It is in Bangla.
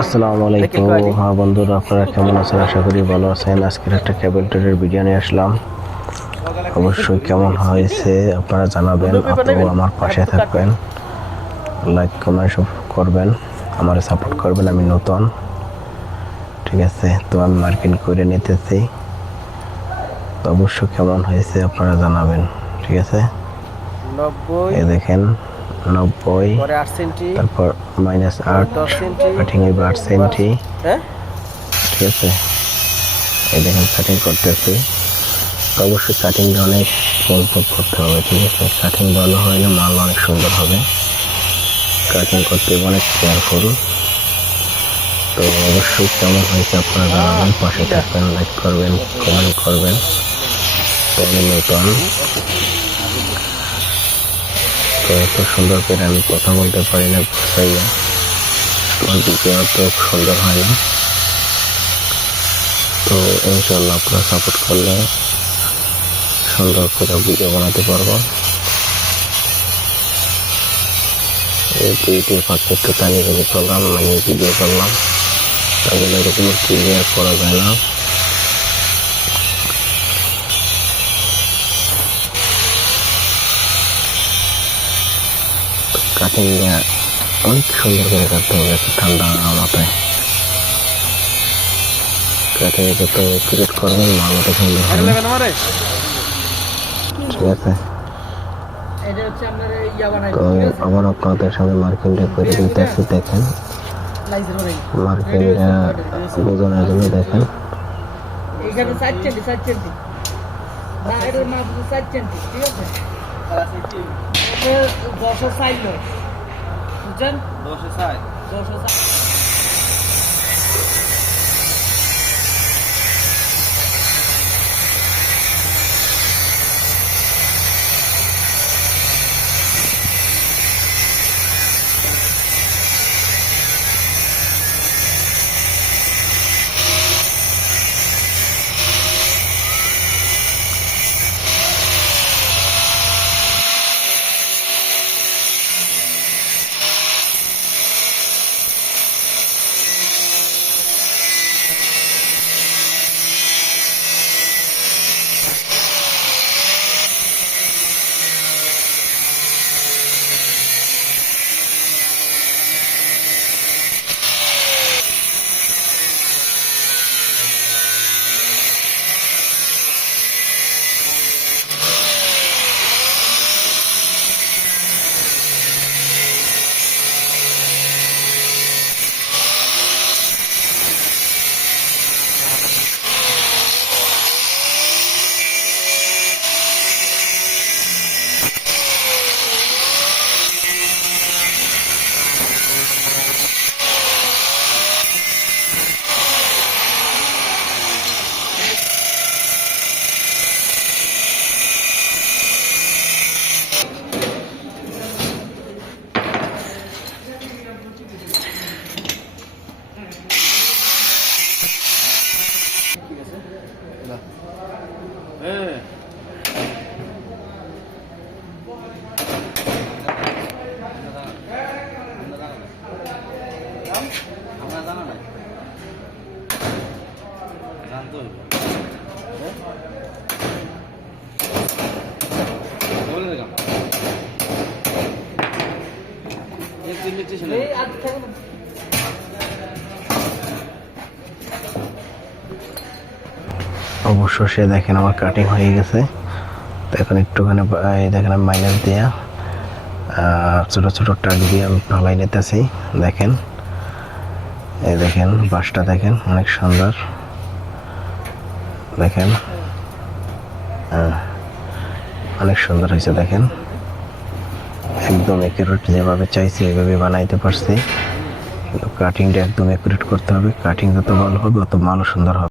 আসসালামু আলাইকুম। হ্যাঁ বন্ধুরা, আপনারা কেমন আছেন? আশা করি ভালো আছেন। আজকের একটা কেবল ট্রেডের ভিডিও নিয়ে আসলাম। অবশ্যই কেমন হয়েছে আপনারা জানাবেন, তো আমার পাশে থাকবেন, লাইক কমেন্ট সব করবেন, আমার সাপোর্ট করবেন। আমি নতুন, ঠিক আছে? তো আমি মার্কিং করে নিতেছি, তো অবশ্যই কেমন হয়েছে আপনারা জানাবেন, ঠিক আছে? 90 এই দেখেন 90, পরে 8 সেন্টি, তারপর -8, 10 সেন্টি, কাটিং এ 8 সেন্টি, হ্যাঁ ঠিক আছে? এই দেখেন কাটিং করতেছি। অবশ্যই কাটিংটা অনেক মজবুত করতে হবে, ঠিক আছে? কাটিং ভালো হলে মাল অনেক সুন্দর হবে। কাটিং করতে অনেক কেয়ারফুল। তো অবশ্যই কেমন হয়েছে আপনারা জানাবেন, পাশে থাকবেন, লাইক করবেন, কমেন্ট করবেন। তো আমি নতুন, তো এত সুন্দর করে আমি কথা বলতে পারি না বুঝাইয়া, আমার ভিডিও অত সুন্দর হয় না। তো ইনশাল্লাহ আপনারা সাপোর্ট করলে সুন্দর করে ভিডিও বানাতে পারবো। এই ভিডিও ফাঁকে একটু টানি করলাম, মানে ভিডিও করলাম, তাহলে এরকম ক্লিয়ার করা যায় না। কাটিংটা অনেক সুন্দর করে কাটতে হবে, একটু ঠান্ডা মাথায়। কাটিং যত ক্রিয়েট করবেন মাল অত সুন্দর হবে, ঠিক আছে? তো আবার আপনাদের সামনে মার্কিংটা করে দিতেছি, দেখেন মার্কিংটা বোঝানোর জন্য। দেখেন এখানে 7 সেন্টি 7 সেন্টি না, এটার মাত্র 7 সেন্টি, ঠিক আছে? এটা 10 সাইজ নয়, বুঝছেন? 10 সাইজ 10 সাইজ। আমরা জানা নাই জানতে হইব বলে দিলাম এই আজ থেকে অবশ্য সে দেখেন আমার কাটিং হয়ে গেছে। তো এখন একটুখানি এই দেখেন আমি মাইনাস দিয়া ছোটো ছোটো টাক দিয়ে আমি ঢালাই নিতেছি। দেখেন এই দেখেন বাঁশটা দেখেন অনেক সুন্দর, দেখেন অনেক সুন্দর হয়েছে। দেখেন একদম একুরেট, যেভাবে চাইছি ওইভাবে বানাইতে পারছি, কিন্তু কাটিংটা একদম একুরেট করতে হবে। কাটিং যত ভালো হবে তত মালও সুন্দর হবে।